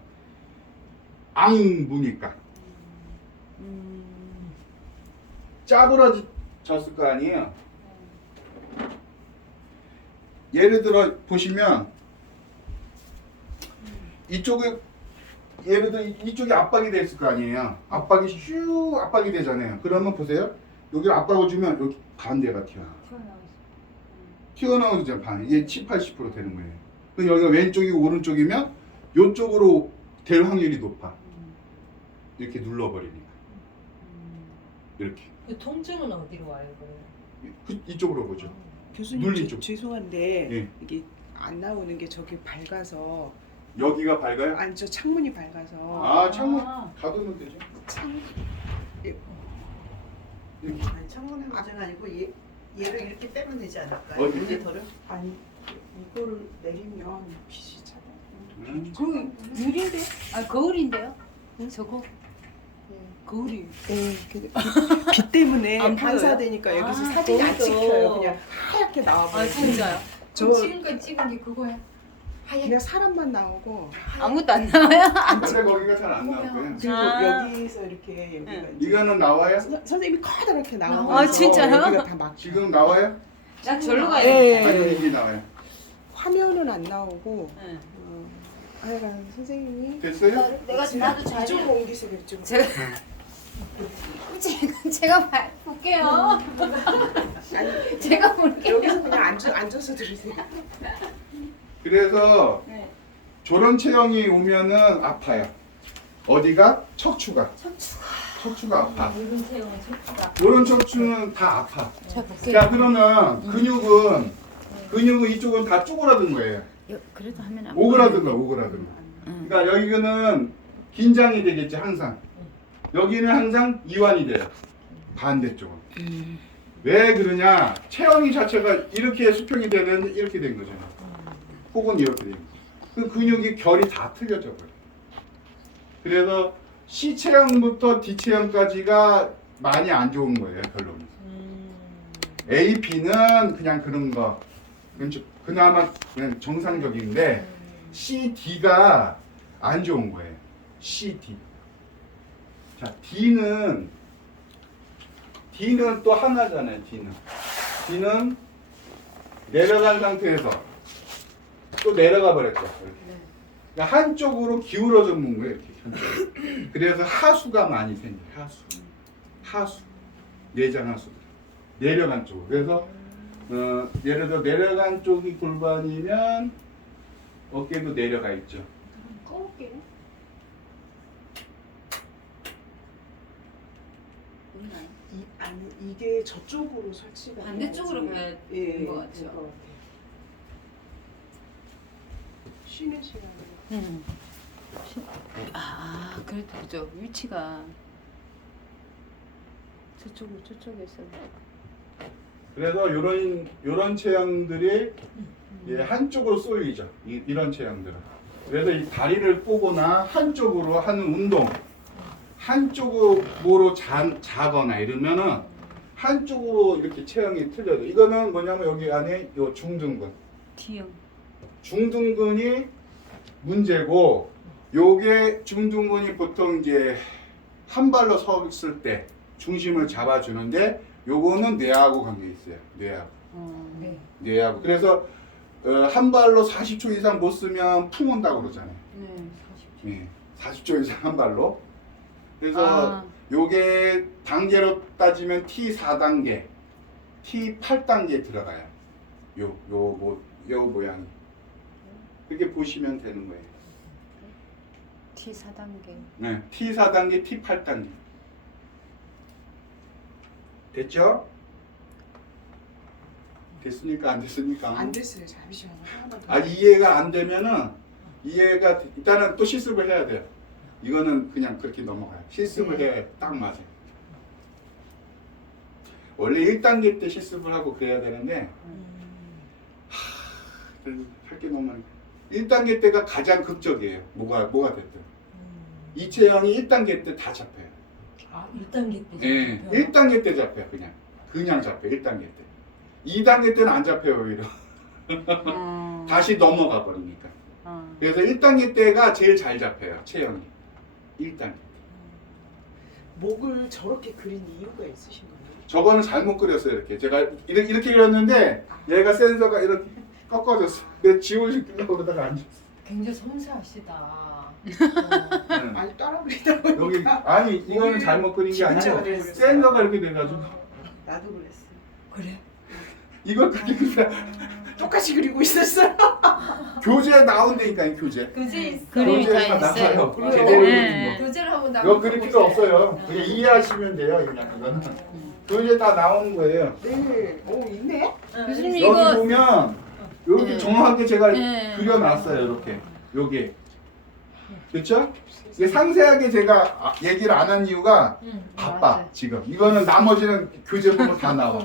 앙부니까 짜부러졌을 거 아니에요. 예를 들어 보시면 이쪽에 예를 들어 이쪽에 압박이 됐을 거 아니에요. 압박이 슉 압박이 되잖아요. 그러면 보세요. 여기를 압박을 주면 여기 반대가 튀어나오죠. 반. 이게 70~80% 되는 거예요. 그럼 여기가 왼쪽이고 오른쪽이면 이쪽으로 될 확률이 높아. 이렇게 눌러버리니까. 이렇게. 그 통증은 어디로 와요, 그러면? 이쪽으로 보죠. 교수님 눌린 쪽. 죄송한데 예. 이게 안 나오는 게 저기 밝아서 여기가 밝아요? 아니 저 창문이 밝아서 아 창문 닫으면 되죠. 아니, 창문의 문제가 아니고 얘를 이렇게 빼면 되지 않을까요? 어디? 모니터를? 아니 이거를 내리면 빛이 차다. 그 유리인데? 아 거울인데요? 저거 예. 거울이. 네, 빛 때문에 안 보여요? 반사되니까 여기서 아, 사진이 안 거울도. 찍혀요. 그냥 하얗게 나와버려요. 진짜요? 저 지금까지 찍은 게 그거야. 그냥 사람만 나오고 아무것도 안 나와요? 근데 거기가 잘 안 나오고요. 그리고 아. 여기서 이렇게 여기가 네. 이제 이거는 나와요? 선생님이 커다랗게 나오고 아, 진짜요? 여기가 다 막. 지금 나와요? 나 절로 가야 예. 돼. 아니 이게 나와요. 화면은 안 나오고 응. 하여간 선생님이 됐어요? 내가 나도 잘. 이쪽으로 옮기세요. 이쪽으로. 제가 볼게요. 아니 제가 볼게요. 여기서 그냥 앉아서 들으세요. 그래서 네. 저런 체형이 오면은 아파요. 어디가? 척추가. 척추가 아파. 붉은 체형은 척추가. 이런 척추는 다 아파. 자 볼게요. 자 그러면 근육은 이쪽은 다 쪼그라든 거예요. 그래도 하면 안 오그라든 거야, 오그라든 거. 응. 그러니까 여기는 긴장이 되겠지 항상. 여기는 항상 이완이 돼요. 반대쪽은. 왜 그러냐? 체형이 자체가 이렇게 수평이 되는데 이렇게 된 거잖아. 혹은 이렇게 된 거. 그 근육이 결이 다 틀려져 버려. 그래서 C 체형부터 D 체형까지가 많이 안 좋은 거예요, 결론은. A, B는 그냥 그런 거. 그나마 그냥 정상적인데 C, D가 안 좋은 거예요. C, D. 자, D는 또 하나잖아요. D는 내려간 상태에서 또 내려가 버렸죠. 이렇게. 그러니까 한쪽으로 기울어져 있는 거예요. 이렇게 한쪽으로. 그래서 하수가 많이 생겨요. 하수. 내장 하수. 내려간 쪽으로. 그래서 예를 들어 내려간 쪽이 골반이면 어깨도 내려가 있죠. 꺼볼게요. 아니 이게 저쪽으로 설치가 반대쪽으로 돼야지. 가야 되는 것 같아요. 될 것 같아요. 쉬는 시간에 응. 아 그래도 그죠 위치가 저쪽에서. 그래서 요런 체형들이 한쪽으로 쏠리죠. 이런 체형들은. 그래서 이 다리를 꼬거나 한쪽으로 하는 운동, 한쪽으로 자거나 이러면은 한쪽으로 이렇게 체형이 틀려요. 이거는 뭐냐면 여기 안에 요 중둔근. T형. 중둔근이 문제고, 요게 중둔근이 보통 이제 한 발로 섰을 때 중심을 잡아주는데, 요거는 뇌하고 관계 있어요. 뇌하고. 네. 뇌하고. 그래서 한 발로 40초 이상 못 쓰면 풍 온다고 그러잖아요. 네. 40초 이상 한 발로. 그래서 요게 단계로 따지면 T4단계, T8단계에 들어가요. 요 모양이. 그렇게 보시면 되는 거예요. T4단계. 네, T4단계, T8단계. 됐죠? 됐습니까? 안 됐습니까? 안 됐어요. 잠시만요. 하나만 더. 아, 이해가 안 되면은 이해가 일단은 또 실습을 해야 돼요. 이거는 그냥 그렇게 넘어가요. 실습을 해야 딱 맞아요. 원래 1단계 때 실습을 하고 그래야 되는데 할 게 너무 많아요. 1단계 때가 가장 극적이에요. 뭐가 됐든. 이체형이 1단계 때 다 잡혀요. 아 1단계 때. 네, 1단계 때 잡혀요. 그냥 잡혀요. 1단계 때. 2단계 때는 안 잡혀요. 오히려. 다시 넘어가 버리니까. 그래서 1단계 때가 제일 잘 잡혀요. 체형이. 1단계. 목을 저렇게 그린 이유가 있으신 거예요? 저거는 잘못 그렸어요. 이렇게. 제가 이렇게 그렸는데 얘가 센서가 이렇게 꺾어졌어. 근데 지워주려고 그러다가 안 지웠어. 굉장히 섬세하시다. 아니 따라 그리다 여기 보니까 아니 이거는 잘못 그린 게 지그재가 아니고 돼버렸어요. 센서가 이렇게 돼가지고 나도 그랬어. 그래? 이걸 그렇게 그려. 똑같이 그리고 있었어. 교재에 나온다니까요. 교재. 교재 있어. 그림이 다 교재에서 있어요. 나와요. 그래요? 제대로 네. 그린 거. 교재를 한번 나. 이거 그릴 필요 없어요. 그냥 이해하시면 돼요. 그냥 이거는 교재 다 나오는 거예요. 네. 오 있네. 교수님 여기 이거 보면 이렇게 네. 정확하게 제가 네. 그려놨어요. 이렇게 요게 그렇죠? 이게 상세하게 제가 얘기를 안 한 이유가 바빠 맞아요. 지금. 이거는 나머지는 교재 보면 다 나와.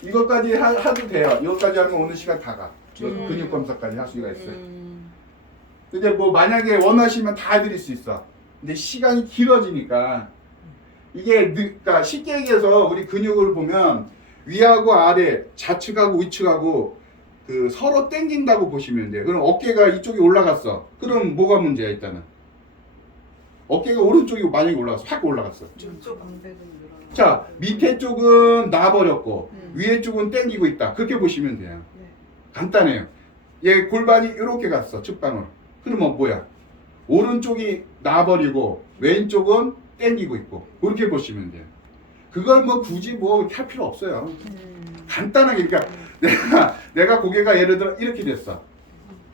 이것까지 하도 돼요. 이것까지 하면 오늘 시간 다 가. 이거 근육 검사까지 할 수가 있어요. 근데 뭐 만약에 원하시면 다 해드릴 수 있어. 근데 시간이 길어지니까 이게 그러니까 쉽게 얘기해서 우리 근육을 보면 위하고 아래, 좌측하고 우측하고 그 서로 당긴다고 보시면 돼요. 그럼 어깨가 이쪽이 올라갔어. 그럼 뭐가 문제야 일단은? 어깨가 오른쪽이 만약에 올라갔어. 확 올라갔어. 저쪽 광배근 늘어나. 자, 밑에 쪽은 놔버렸고 위에 쪽은 당기고 있다. 그렇게 보시면 돼요. 네. 간단해요. 얘 골반이 이렇게 갔어. 측방으로. 그러면 뭐야? 오른쪽이 놔버리고 왼쪽은 당기고 있고 그렇게 보시면 돼요. 그걸 뭐 굳이 뭐 할 필요 없어요. 간단하게 그러니까 내가 고개가 예를 들어 이렇게 됐어.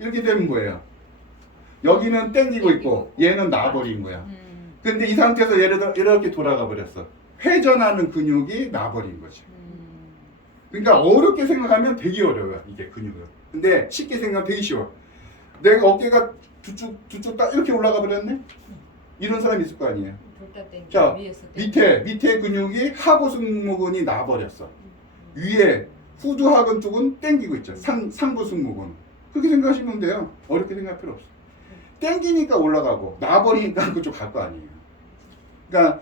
이렇게 되면 뭐예요? 여기는 당기고 있고 얘는 놔버린 거야. 근데 이 상태에서 예를 들어 이렇게 돌아가 버렸어. 회전하는 근육이 놔버린 거지. 그러니까 어렵게 생각하면 되게 어려워요. 이게 근육은. 근데 쉽게 생각하면 되게 쉬워. 내가 어깨가 두쪽 딱 이렇게 올라가 버렸네? 이런 사람 있을 거 아니에요. 자, 밑에 근육이 하부 승모근이 나버렸어. 위에 후두하근 쪽은 당기고 있죠. 상부 승모근. 그렇게 생각하시면 돼요. 어렵게 생각할 필요 없어. 당기니까 올라가고 나버리니까 그쪽 갈 거 아니에요. 그러니까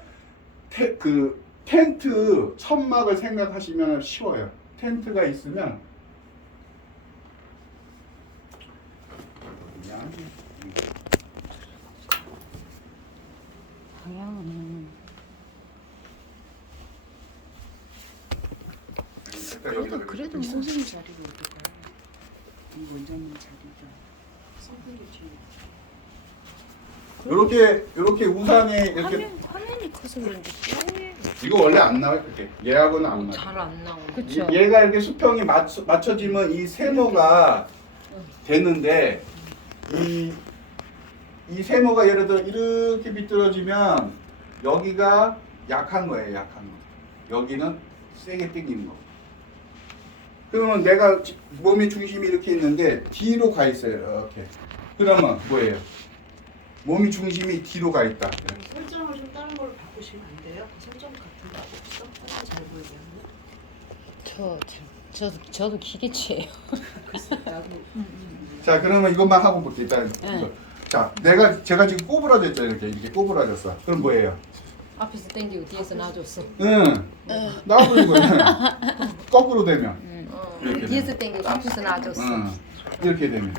텐트 천막을 생각하시면 쉬워요. 텐트가 있으면 방향은 그래도 선생님 자리가 어떨까요? 이 원장님 자리가 선생님 뒤에. 이렇게 우산에 이렇게 화면이 커서 그런지 이거 원래 안 나와요. 그렇게 얘하고는 안 맞아. 잘 안 나오네. 그쵸. 얘가 이렇게 수평이 맞춰지면 이 세모가 되는데 이 세모가 예를 들어 이렇게 비뚤어지면 여기가 약한 거예요. 약한 거. 여기는 세게 당기는 거. 그러면 내가 몸의 중심이 이렇게 있는데 뒤로 가 있어요. 이렇게. 그러면 뭐예요? 몸의 중심이 뒤로 가 있다. 설정을 좀 다른 걸로 바꾸시면 안 돼요? 그 설정 같은 거 없어? 하나 잘 보이게 하는? 저도 기계치예요. 글쎄 나도 자, 그러면 이것만 하고 볼게요. 일단 네. 이거. 자, 제가 지금 꼬부라졌죠. 이렇게 꼬부라졌어. 그럼 뭐예요? 앞에서 당기고 뒤에서 놔줬어. 응. 놔버리고 거꾸로 되면 이렇게 뒤에서 당기고 앞에서 놔줬어. 응. 이렇게 되면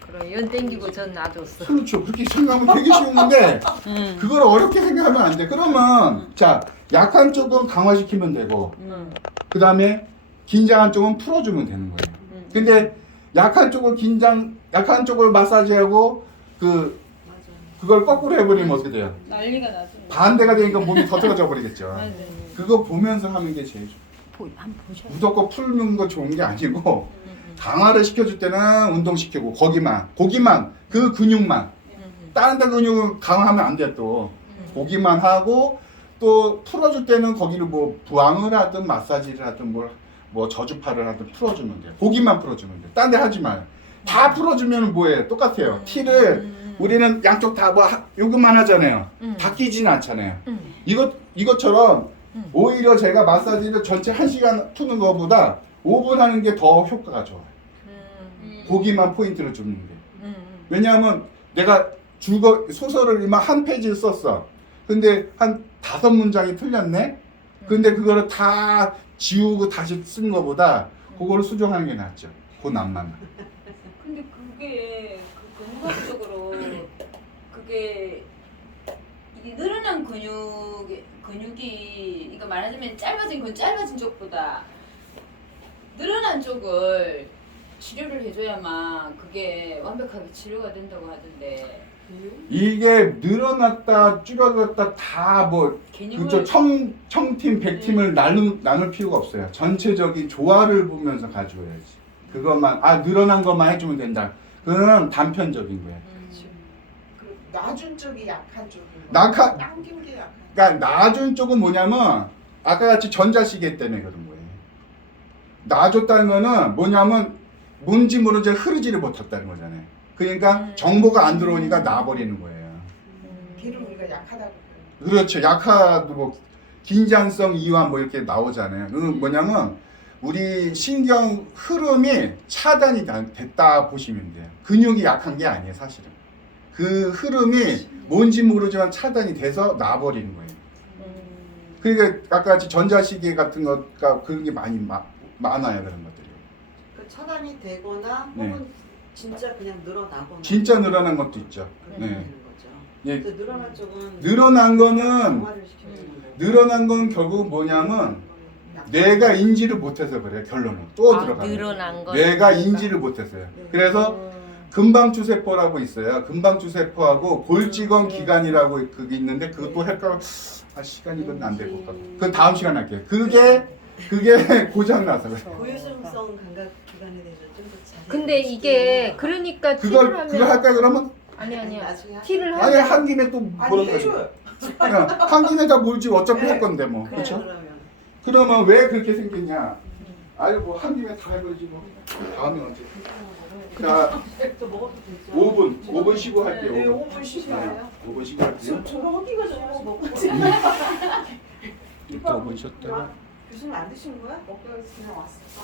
그럼 연 당기고 전 놔줬어. 그렇죠. 그렇게 생각하면 되게 쉬운 건데 그걸 어렵게 생각하면 안 돼. 그러면 자 약한 쪽은 강화시키면 되고 그 다음에 긴장한 쪽은 풀어주면 되는 거예요. 근데 약한 쪽을 마사지하고 그걸 거꾸로 해버리면 어떻게 돼요? 난리가 나죠. 반대가 되니까 몸이 더 떨어져 버리겠죠. 맞아요. 그거 보면서 하는 게 제일 좋아요. 한번 보셔. 무조건 풀는 거 좋은 게 아니고 강화를 시켜줄 때는 운동시키고 고기만 그 근육만 다른 데 근육은 강화하면 안 돼. 또 고기만 하고 또 풀어줄 때는 거기를 뭐 부항을 하든 마사지를 하든 뭐 저주파를 하든 풀어주면 돼요. 고기만 풀어주면 돼요. 딴 데 하지 마요. 다 풀어주면 뭐예요? 똑같아요. 티를 우리는 양쪽 다 뭐 요것만 하잖아요. 바뀌진 않잖아요. 이것처럼 오히려 제가 마사지를 전체 1시간 푸는 것보다 5분 하는 게 더 효과가 좋아요. 고기만 포인트를 주는 게. 왜냐하면 내가 소설을 막 한 페이지를 썼어. 근데 한 5문장이 틀렸네? 근데 그거를 다 지우고 다시 쓴 것보다 그거를 수정하는 게 낫죠. 그 낭만. 근데 그게 근육학적으로 그게 이게 늘어난 근육이 그러니까 말하자면 짧아진 쪽보다 늘어난 쪽을 치료를 해줘야만 그게 완벽하게 치료가 된다고 하던데 이게 늘어났다 줄어들었다 다 뭐 그쵸 청팀 100팀을 나눌 필요가 없어요. 전체적인 조화를 보면서 가져야지. 그것만 늘어난 것만 해주면 된다. 그건 단편적인 거야. 놔준 쪽이 약한 쪽인 거. 당긴 게 약한. 그러니까 놔준 쪽은 뭐냐면 아까 같이 전자시계 때문에 그런 거예요. 놔줬다는 거는 뭐냐면 뭔지 모르지 흐르지를 못했다는 거잖아요. 그러니까 정보가 안 들어오니까 놔버리는 거예요. 걔를 우리가 약하다고 그래요. 그렇죠. 약화도 뭐 긴장성 이완 뭐 이렇게 나오잖아요. 그건 뭐냐면 우리 신경 흐름이 차단이 됐다 보시면 돼요. 근육이 약한 게 아니에요, 사실은. 그 흐름이 뭔지 모르지만 차단이 돼서 놔버리는 거예요. 그러니까 아까 같이 전자시계 같은 거가 그런 게 많아요, 그런 것들이. 그 차단이 되거나 네. 혹은 진짜 그냥 늘어나거나 진짜 늘어난 것도 있죠. 그런 네. 되는 거죠. 예. 근데 늘어난 쪽은 늘어난 거는 강화를 시켜주는 거고. 늘어난 건 결국 뭐냐면 뇌가 인지를 못해서 그래요. 결론은 또 들어가요. 늘어난 거. 뇌가 인지를 못했어요. 그래서 금방추세포라고 있어요. 금방추세포하고 골직원 기관이라고 그게 있는데 그것도 헷갈려. 시간이 그건 안 될 것 같고. 그건 다음 시간 할게요. 그게 고장 나서 그래요. 고유성성 감각 기관에 대해서 좀 더 자세히. 근데 이게 그러니까 티를 하면 그거 할까요 그러면? 아니야. 나중에 티를 아니 하면 한 김에 또 아니 뭐라 그러지? 해줘요. 한 김에 다 몰지 어차피 네. 할 건데 뭐. 그래, 그렇죠? 그러면 그러면 왜 그렇게 생겼냐? 아니 뭐 한 김에 다 해버리지 뭐. 다음에 언제? 자, 또 먹어도 되죠. 5분 쉬고 할게요. 네, 5분. 5분 쉬셔요. 5분 쉬고 할게요. 저는 허기가 져서 먹고. 이따 5분 쉬었다가. 교수님 안 드신 거야? 먹다가 그냥 왔어.